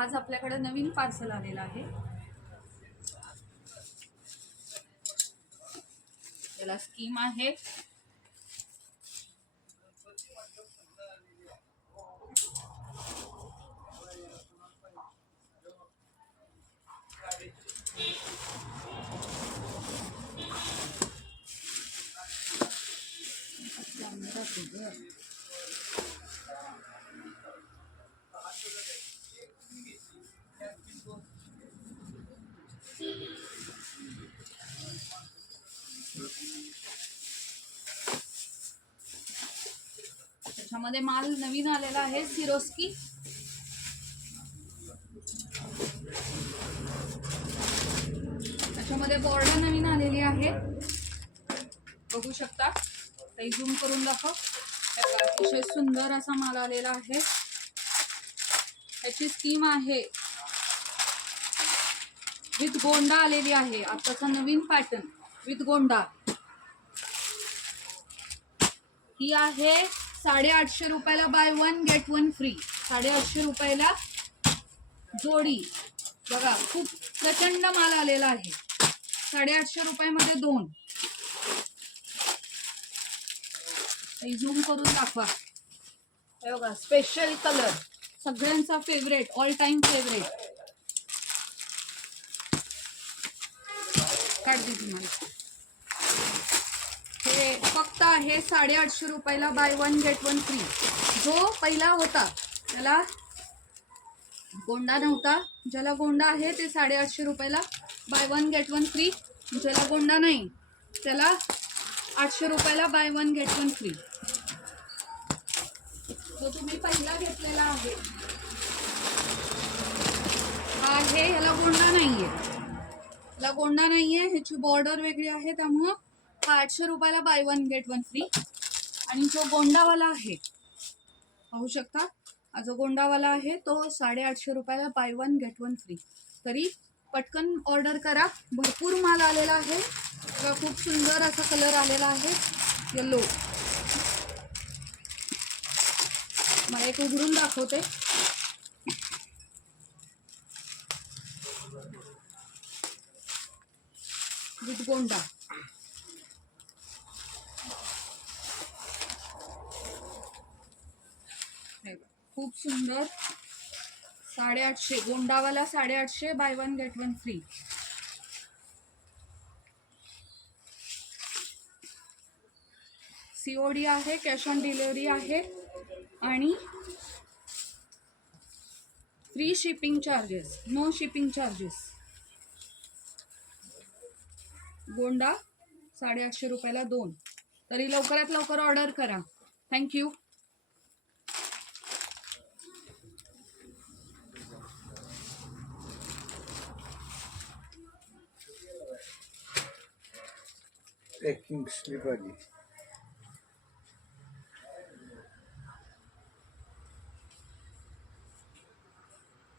आज आपल्याकडे नवीन पार्सल आलेलं आहे. त्याला स्कीम आहे. त्याच्यामध्ये माल नवीन आलेला आहे सिरोस्की. त्याच्यामध्ये बॉर्डर नवीन आलेली आहे, बघू शकता. काही झूम करून दाखव. अतिशय सुंदर असा माल आलेला आहे. त्याची स्कीम आहे, विथ गोंडा आलेली आहे. आताचा नवीन पॅटर्न विथ गोंडा. ही आहे 850 रुपयाला बाय 1 गेट 1 फ्री. 850 रुपयाला जोडी. बघा, खूप प्रचंड माल आलेला आहे. 850 रुपयामध्ये 2. झूम करून दाखवा. हे बघा, स्पेशल कलर, सगळ्यांचा फेवरेट, ऑल टाइम फेवरेट. काढ दे तुम्हाला. हे फक्त आहे 850 रुपयाला बाय 1 गेट 1 फ्री. जो पहिला होता त्याला गोंडा नव्हता. ज्याला गोंडा आहे ते 850 रुपयाला बाय 1 गेट 1 फ्री. ज्याला गोंडा नाही त्याला 800 रुपयाला बाय 1 गेट 1 फ्री. जो तुम्ही पहिला घेतलेला आहे हा आहे, ह्याला गोंडा नाहीये. ह्याला गोंडा नाहीये, ह्याची बॉर्डर वेगळी आहे, त्यामुळं हा 800 रुपयाला बाय 1 गेट 1 फ्री. आणि जो गोंडावाला आहे, पाहू शकता, हा जो गोंडावाला आहे तो 850 रुपयाला बाय 1 गेट 1 फ्री. तरी पटकन ऑर्डर करा. भरपूर माल आलेला आहे. खूप सुंदर असा कलर आलेला आहे, येलो. मला एक उघडून दाखवते. विथ गोंडा. खूप सुंदर. 850 गोंडावाला 850 बाय 1 गेट 1 फ्री. COD आहे, कॅश ऑन डिलिव्हरी आहे आणि free shipping charges, no shipping charges. गोंडा 850 रुपयाला 2. तरी लवकरात लवकर ऑर्डर करा. थँक्यू. पॅकिंग स्लिप आली.